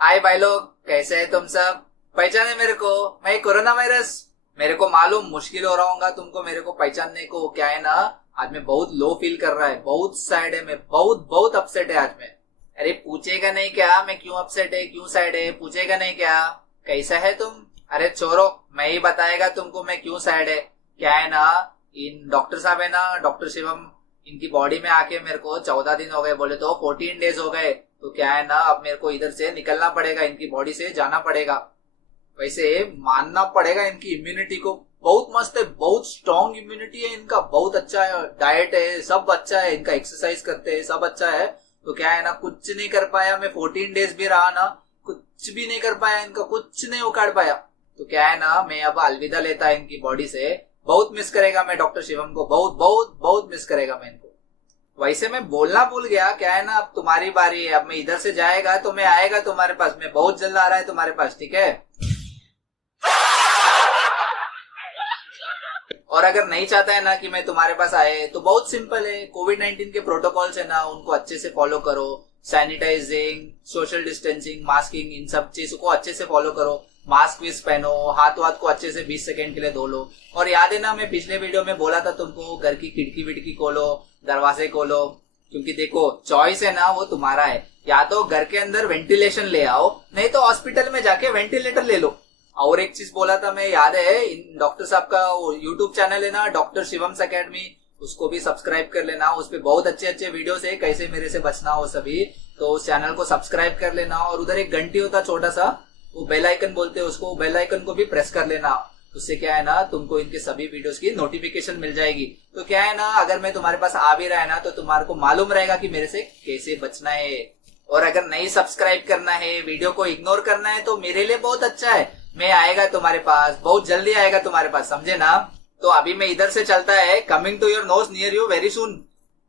हाय भाई लोग, कैसे हैं तुम सब। पहचाने मेरे को? मैं कोरोना वायरस। मेरे को मालूम मुश्किल हो रहा होगा तुमको मेरे को पहचानने को। क्या है ना, आज मैं बहुत लो फील कर रहा है, बहुत सैड है, मैं बहुत बहुत अपसेट है आज मैं। अरे पूछेगा नहीं क्या मैं क्यों अपसेट है, क्यों सैड है? पूछेगा नहीं क्या कैसा है तुम? अरे छोरो, मैं ही बताएगा तुमको मैं क्यों सैड है। क्या है ना, इन डॉक्टर साहब है ना, डॉक्टर शिवम, इनकी बॉडी में आके मेरे को 14 दिन हो गए, बोले तो 14 डेज हो गए। तो क्या है ना, अब मेरे को इधर से निकलना पड़ेगा, इनकी बॉडी से जाना पड़ेगा। वैसे मानना पड़ेगा इनकी इम्यूनिटी को, बहुत मस्त है, बहुत स्ट्रॉन्ग इम्यूनिटी है इनका, बहुत अच्छा है, डाइट है, सब अच्छा है इनका, एक्सरसाइज करते हैं, सब अच्छा है। तो क्या है ना, कुछ नहीं कर पाया मैं, 14 डेज भी रहा ना, कुछ भी नहीं कर पाया इनका, कुछ नहीं उखाड़ पाया। तो क्या है ना, मैं अब अलविदा लेता है इनकी बॉडी से। बहुत मिस करेगा मैं डॉक्टर शिवम को, बहुत बहुत बहुत मिस करेगा मैं इनको। वैसे मैं बोलना भूल गया, क्या है ना, अब तुम्हारी बारी है, अब मैं इधर से जाएगा तो मैं आएगा तुम्हारे पास, मैं बहुत जल्द आ रहा है तुम्हारे पास, ठीक है? और अगर नहीं चाहता है ना कि मैं तुम्हारे पास आए तो बहुत सिंपल है, कोविड-19 के प्रोटोकॉल्स है ना, उनको अच्छे से फॉलो करो। सैनिटाइजिंग, सोशल डिस्टेंसिंग, मास्किंग, इन सब चीजों को अच्छे से फॉलो करो। मास्क भी पहनो, हाथ वाथ को अच्छे से 20 सेकेंड के लिए धो लो। और याद है ना, मैं पिछले वीडियो में बोला था तुमको, घर की खिड़की विड़की खोलो, दरवाजे खोलो, क्योंकि देखो चॉइस है ना वो तुम्हारा है। या तो घर के अंदर वेंटिलेशन ले आओ, नहीं तो हॉस्पिटल में जाके वेंटिलेटर ले लो। और एक चीज बोला था मैं, याद है, इन डॉक्टर साहब का वो यूट्यूब चैनल है ना, डॉक्टर शिवम्स एकेडमी, उसको भी सब्सक्राइब कर लेना। उस पे बहुत अच्छे अच्छे वीडियोस है, कैसे मेरे से बचना हो सभी। तो उस चैनल को सब्सक्राइब कर लेना, और उधर एक घंटी होता छोटा सा, वो बेल आइकन बोलते हैं उसको, बेल आइकन को भी प्रेस कर लेना। उससे क्या है ना, तुमको इनके सभी वीडियोस की नोटिफिकेशन मिल जाएगी। तो क्या है ना, अगर मैं तुम्हारे पास आ भी रहा है ना, तो तुम्हारे को मालूम रहेगा कि मेरे से कैसे बचना है। और अगर नहीं सब्सक्राइब करना है, वीडियो को इग्नोर करना है, तो मेरे लिए बहुत अच्छा है, मैं आएगा तुम्हारे पास, बहुत जल्दी आएगा तुम्हारे पास, समझे ना? तो अभी मैं इधर से चलता है, coming to your nose near you very soon.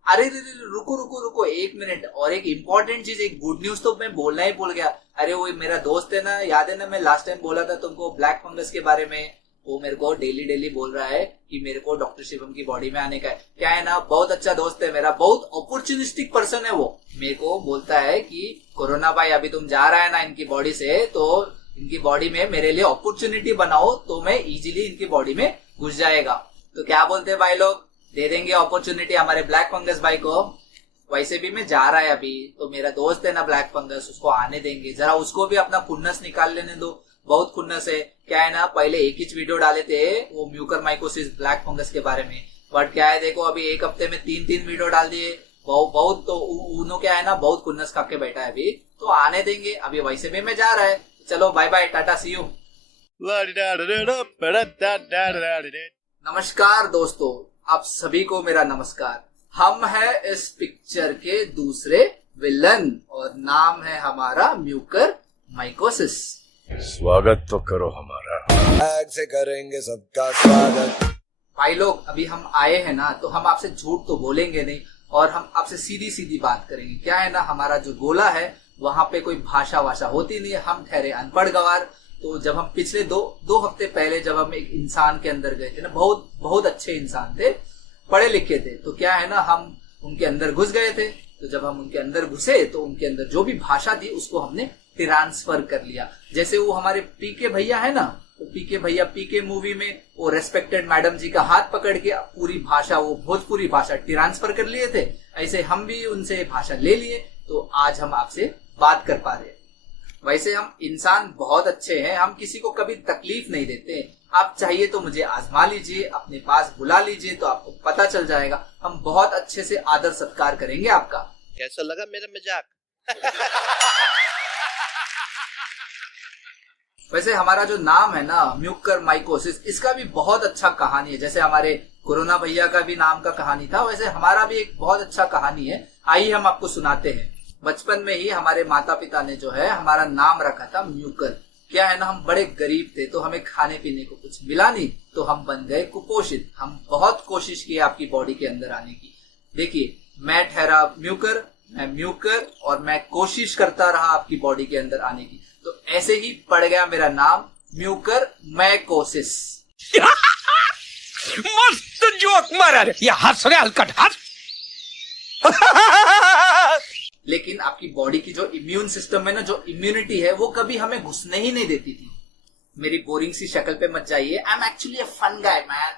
अरे रुको रुको रुको, एक मिनट, और एक इम्पोर्टेंट चीज, एक गुड न्यूज तो मैं बोलना ही भूल गया। अरे वो मेरा दोस्त है ना, याद है ना, मैं लास्ट टाइम बोला था तुमको ब्लैक फंगस के बारे में, वो मेरे को डेली डेली बोल रहा है कि मेरे को डॉक्टर शिवम की बॉडी में आने का है। क्या है ना, बहुत अच्छा दोस्त है मेरा, बहुत अपॉर्चुनिस्टिक पर्सन है वो। मेरे को बोलता है कि कोरोना भाई अभी तुम जा रहा है ना इनकी बॉडी से, तो इनकी बॉडी में मेरे लिए अपॉर्चुनिटी बनाओ, तो मैं इजीली इनकी बॉडी में घुस जाएगा। तो क्या बोलते हैं भाई लोग, दे देंगे अपॉर्चुनिटी हमारे ब्लैक फंगस भाई को? वैसे भी मैं जा रहा है अभी, तो मेरा दोस्त है ना ब्लैक फंगस, उसको आने देंगे, जरा उसको भी अपना खुन्नस निकाल लेने दो, बहुत खुन्नस है। क्या है ना, पहले एक ही वीडियो डाले थे वो म्यूकर माइकोसिस ब्लैक फंगस के बारे में, बट क्या है देखो, अभी एक हफ्ते में 3-3 वीडियो डाल दिए, बहुत तो उन्हों क्या है ना, बहुत खुन्नस खा के बैठा है अभी, तो आने देंगे अभी। वैसे भी मैं जा रहा है, चलो bye bye, tata, see you. नमस्कार दोस्तों, आप सभी को मेरा नमस्कार। हम हैं इस पिक्चर के दूसरे विलन, और नाम है हमारा म्यूकर माइकोसिस। स्वागत तो करो हमारा, से करेंगे सबका स्वागत। भाई लोग, अभी हम आए हैं ना, तो हम आपसे झूठ तो बोलेंगे नहीं, और हम आपसे सीधी सीधी बात करेंगे। क्या है ना, हमारा जो गोला है वहां पे कोई भाषा वाषा होती नहीं है, हम ठहरे अनपढ़ गवार। तो जब हम पिछले दो हफ्ते पहले जब हम एक इंसान के अंदर गए थे ना, बहुत बहुत अच्छे इंसान थे, पढ़े लिखे थे, तो क्या है ना, हम उनके अंदर घुस गए थे। तो जब हम उनके अंदर घुसे तो उनके अंदर जो भी भाषा थी उसको हमने ट्रांसफर कर लिया। जैसे वो हमारे पीके भैया है ना, तो पीके भैया पीके मूवी में वो रेस्पेक्टेड मैडम जी का हाथ पकड़ के पूरी भाषा, वो भोजपुरी भाषा ट्रांसफर कर लिए थे, ऐसे हम भी उनसे भाषा ले लिए, तो आज हम आपसे बात कर पा रहे हैं। वैसे हम इंसान बहुत अच्छे हैं, हम किसी को कभी तकलीफ नहीं देते। आप चाहिए तो मुझे आजमा लीजिए, अपने पास बुला लीजिए, तो आपको पता चल जाएगा। हम बहुत अच्छे से आदर सत्कार करेंगे आपका। कैसा लगा मेरा मजाक? वैसे हमारा जो नाम है ना, म्यूकर माइकोसिस, इसका भी बहुत अच्छा कहानी है। जैसे हमारे कोरोना भैया का भी नाम का कहानी था, वैसे हमारा भी एक बहुत अच्छा कहानी है। आइए हम आपको सुनाते हैं। बचपन में ही हमारे माता पिता ने जो है हमारा नाम रखा था म्यूकर। क्या है ना, हम बड़े गरीब थे, तो हमें खाने पीने को कुछ मिला नहीं, तो हम बन गए कुपोषित। हम बहुत कोशिश की आपकी बॉडी के अंदर आने की। देखिए, मैं ठहरा म्यूकर, मैं म्यूकर, और मैं कोशिश करता रहा आपकी बॉडी के अंदर आने की, तो ऐसे ही पड़ गया मेरा नाम म्यूकर माइकोसिस। मस्त जोक मारा रे, ये हंस रहे हलकट हंस। लेकिन आपकी बॉडी की जो इम्यून सिस्टम है ना, जो इम्यूनिटी है, वो कभी हमें घुसने ही नहीं देती थी। मेरी बोरिंग सी शक्ल पे मत जाइए, I am actually a fun guy man.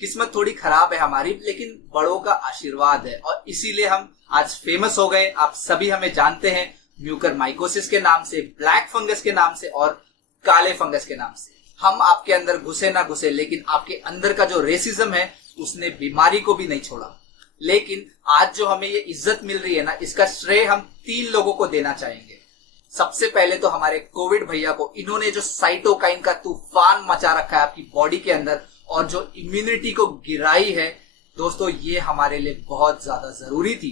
किस्मत थोड़ी खराब है हमारी, लेकिन बड़ों का आशीर्वाद है और इसीलिए हम आज फेमस हो गए। आप सभी हमें जानते हैं म्यूकरमाइकोसिस के नाम से, ब्लैक फंगस के नाम से और काले फंगस के नाम से। हम आपके अंदर घुसे ना घुसे, लेकिन आपके अंदर का जो रेसिज्म है उसने बीमारी को भी नहीं छोड़ा। लेकिन आज जो हमें ये इज्जत मिल रही है ना, इसका श्रेय हम 3 लोगों को देना चाहेंगे। सबसे पहले तो हमारे कोविड भैया को। इन्होंने जो साइटोकाइन का तूफान मचा रखा है आपकी बॉडी के अंदर और जो इम्यूनिटी को गिराई है, दोस्तों ये हमारे लिए बहुत ज्यादा जरूरी थी,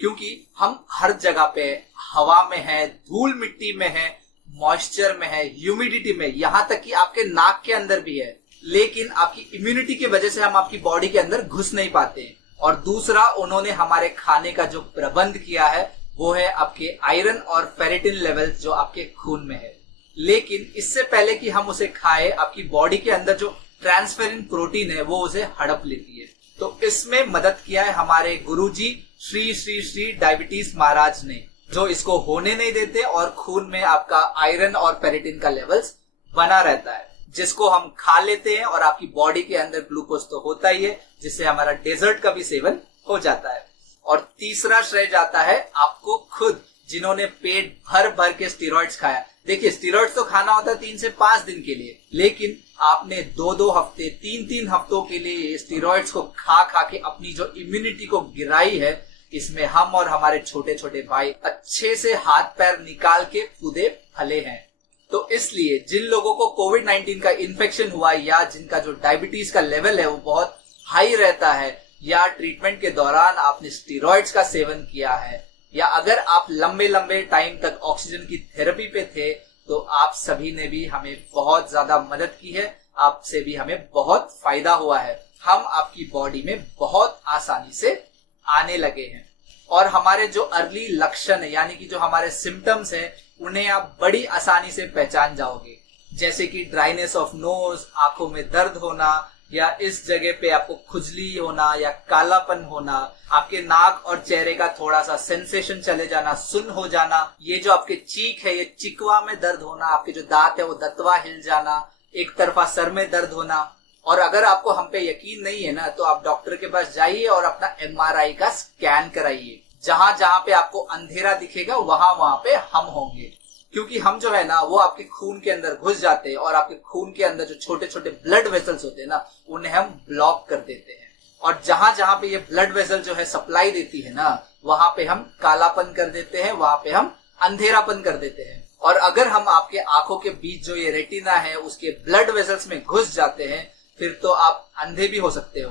क्योंकि हम हर जगह पे हवा में है, धूल मिट्टी में है, मॉइस्चर में है, ह्यूमिडिटी में, यहां तक कि आपके नाक के अंदर भी है। लेकिन आपकी इम्यूनिटी की वजह से हम आपकी बॉडी के अंदर घुस नहीं पाते हैं। और दूसरा, उन्होंने हमारे खाने का जो प्रबंध किया है वो है आपके आयरन और फेरेटिन लेवल जो आपके खून में है। लेकिन इससे पहले कि हम उसे खाएं, आपकी बॉडी के अंदर जो ट्रांसफेरिन प्रोटीन है वो उसे हड़प लेती है। तो इसमें मदद किया है हमारे गुरुजी श्री श्री श्री डायबिटीज महाराज ने, जो इसको होने नहीं देते और खून में आपका आयरन और फेरेटिन का लेवल्स बना रहता है, जिसको हम खा लेते हैं और आपकी बॉडी के अंदर ग्लूकोज तो होता ही है, जिससे हमारा डेजर्ट का भी सेवन हो जाता है। और तीसरा श्रेय जाता है आपको खुद, जिन्होंने पेट भर भर के स्टेरॉइड्स खाया। देखिए, स्टेरॉइड्स तो खाना होता है 3 से 5 दिन के लिए, लेकिन आपने 2-2 हफ्ते, 3-3 हफ्तों के लिए स्टेरॉइड्स को खा खा के अपनी जो इम्यूनिटी को गिराई है, इसमें हम और हमारे छोटे छोटे भाई अच्छे से हाथ पैर निकाल के कूदे फले हैं। तो इसलिए जिन लोगों को कोविड-19 का इन्फेक्शन हुआ या जिनका जो डायबिटीज का लेवल है वो बहुत हाई रहता है, या ट्रीटमेंट के दौरान आपने स्टेरॉइड्स का सेवन किया है, या अगर आप लंबे लंबे टाइम तक ऑक्सीजन की थेरेपी पे थे, तो आप सभी ने भी हमें बहुत ज्यादा मदद की है, आपसे भी हमें बहुत फायदा हुआ है। हम आपकी बॉडी में बहुत आसानी से आने लगे हैं और हमारे जो अर्ली लक्षण है, यानी कि जो हमारे सिम्टम्स हैं, उन्हें आप बड़ी आसानी से पहचान जाओगे, जैसे कि ड्राइनेस ऑफ नोज, आंखों में दर्द होना, या इस जगह पे आपको खुजली होना या कालापन होना, आपके नाक और चेहरे का थोड़ा सा सेंसेशन चले जाना, सुन्न हो जाना, ये जो आपके चीक है ये चिकवा में दर्द होना, आपके जो दांत है वो दतवा हिल जाना, एक तरफा सर में दर्द होना। और अगर आपको हम पे यकीन नहीं है ना, तो आप डॉक्टर के पास जाइए और अपना MRI का स्कैन कराइए। जहां जहां पे आपको अंधेरा दिखेगा वहां वहां पे हम होंगे, क्योंकि हम जो है ना वो आपके खून के अंदर घुस जाते हैं और आपके खून के अंदर जो छोटे छोटे ब्लड वेसल्स होते हैं ना, उन्हें हम ब्लॉक कर देते हैं। और जहां जहां पे ये ब्लड वेसल जो है सप्लाई देती है ना, वहां पे हम कालापन कर देते हैं, वहां पे हम अंधेरापन कर देते हैं। और अगर हम आपके आंखों के बीच जो ये रेटिना है उसके ब्लड वेसल्स में घुस जाते हैं, फिर तो आप अंधे भी हो सकते हो।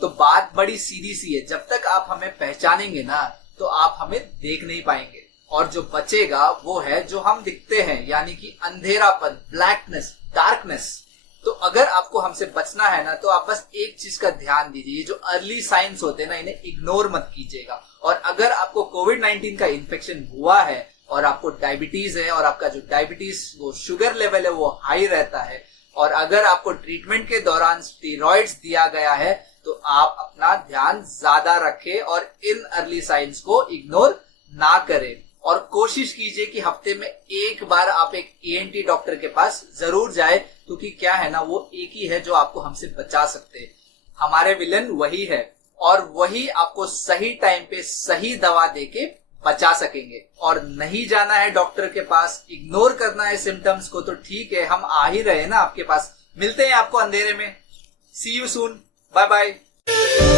तो बात बड़ी सीधी सी है, जब तक आप हमें पहचानेंगे ना तो आप हमें देख नहीं पाएंगे, और जो बचेगा वो है जो हम दिखते हैं, यानी कि अंधेरापन, ब्लैकनेस, डार्कनेस। तो अगर आपको हमसे बचना है ना, तो आप बस एक चीज का ध्यान दीजिए, ये जो अर्ली साइंस होते हैं ना, इन्हें इग्नोर मत कीजिएगा। और अगर आपको कोविड-19 का इन्फेक्शन हुआ है और आपको डायबिटीज है और आपका जो डायबिटीज वो शुगर लेवल है वो हाई रहता है, और अगर आपको ट्रीटमेंट के दौरान स्टेरॉइड्स दिया गया है, तो आप अपना ध्यान ज्यादा रखें और इन अर्ली साइंस को इग्नोर ना करें। और कोशिश कीजिए कि हफ्ते में एक बार आप एक ENT डॉक्टर के पास जरूर जाए, क्योंकि क्या है ना, वो एक ही है जो आपको हमसे बचा सकते हैं। हमारे विलन वही है और वही आपको सही टाइम पे सही दवा देके बचा सकेंगे। और नहीं जाना है डॉक्टर के पास, इग्नोर करना है सिम्टम्स को, तो ठीक है, हम आ ही रहे ना आपके पास। मिलते हैं आपको अंधेरे में। सी यू सून, बाय बाय।